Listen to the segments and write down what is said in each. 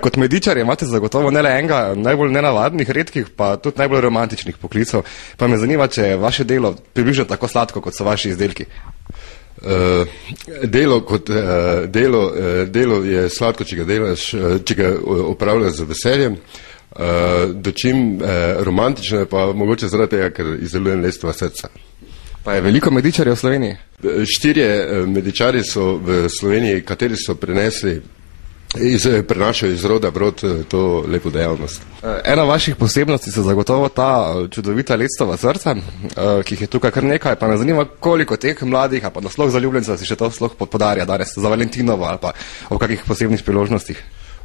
Kot medičar imate zagotovo ne le enega najbolj nenavadnih, redkih, pa tudi najbolj romantičnih poklicev. Pa me zanima, če je vaše delo približno tako sladko, kot so vaši izdelki. Delo je sladko, če ga delaš, če ga opravljaš z veseljem. Dočim romantično je pa mogoče zaradi tega, ker izdelujem lestva srca. Pa je veliko medičarjev v Sloveniji? 4 medičarji so v Sloveniji, kateri so prenašajo iz roda v rod to lepo dejavnost. Ena vaših posebnosti so zagotovo ta čudovita lectova srca, ki jih je tukaj kar nekaj, pa me zanima, koliko teh mladih, pa nasploh zaljubljencev si še to sploh podarja danes za Valentinovo ali pa ob kakih posebnih priložnostih.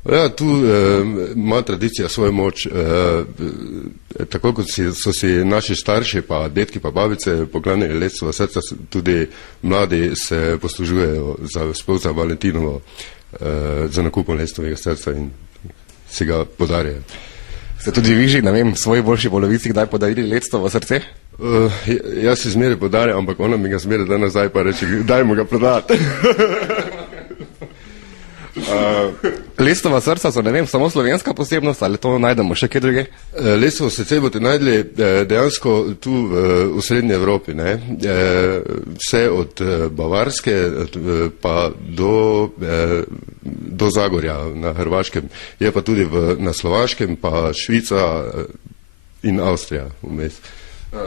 Ja, tu ima tradicija svojo moč. Tako kot so si naši starši, pa detki, pa babice poklanjali lectova srca, tudi mladi se poslužujejo za Valentinovo za nakupom lectovega srca in si ga podarjajo. Ste tudi vi že, ne vem, svoji boljši polovici kdaj podarili lectovo srce? Jaz si zmeraj podarjam, ampak ona mi ga zmeraj da nazaj pa reče, dajmo ga prodati. Lectova srca so, ne vem, samo slovenska posebnost ali to najdemo še kje druge? Lectovo srce boste najdli dejansko tu v srednji Evropi, ne? Vse od Bavarske pa do Zagorja na Hrvaškem, je pa tudi na Slovaškem, pa Švica in Avstrija vmes.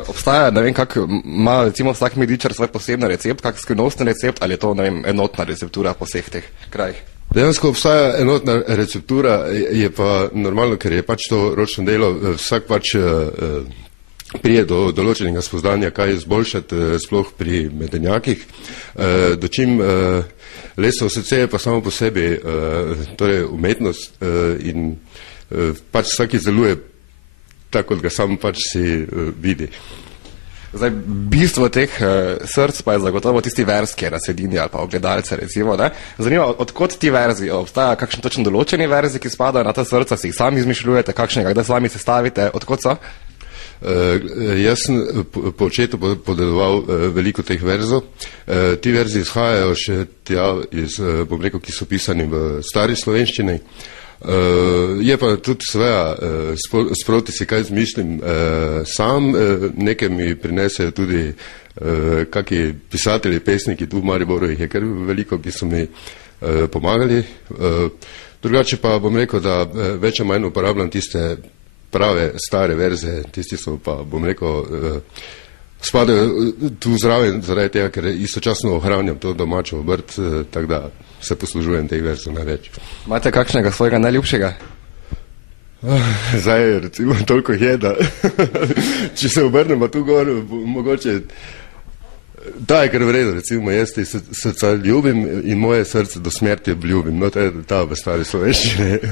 Obstaja, ne vem, kak ima recimo vsak medičar svoj posebni recept, kak skrivnostni recept, ali je to, ne vem, enotna receptura po vseh teh krajih? Dejansko obstaja enotna receptura, je pa normalno, ker je pač to ročno delo, vsak pač prije do določenega spoznanja, kaj izboljšati, sploh pri medenjakih. Dočim lectovo srce je pa samo po sebi torej umetnost in pač vsak izdeluje tako, kot ga sam pač si vidi. Zdaj, bistvo teh src pa je zagotovo tisti verski razsredini ali pa ogledalce, recimo, ne? Zanima, odkot ti verzi? Obstaja kakšen točen določeni verzi, ki spadajo na ta srca, si jih sami izmišljujete, kakšnega, kdaj sami sestavite, odkot so? Jaz sem po očetu podedoval veliko teh verzov. Ti verzi izhajajo še tja iz, bom rekel, ki so pisani v stari slovenščini. Je pa tudi seveda sproti si kaj zmišljim sam, nekaj mi prinesejo tudi kaki pisatelji, pesniki, tu v Mariboru jih je kar veliko, ki so mi pomagali. Drugače pa bom rekel, da več ali manj uporabljam tiste prave stare verze, tisti so pa, bom rekel, spadajo tu zraven zaradi tega, ker istočasno ohranjam to domačo obrt, tako da se poslužujem teh verzov največ. Imate kakšnega svojega najljubšega? Zdaj, recimo, toliko je, da če se obrnemo tu gor, mogoče da je kar v redu, recimo, jaz te srca ljubim in moje srce do smrti obljubim, no to je ta v stari slovenščini.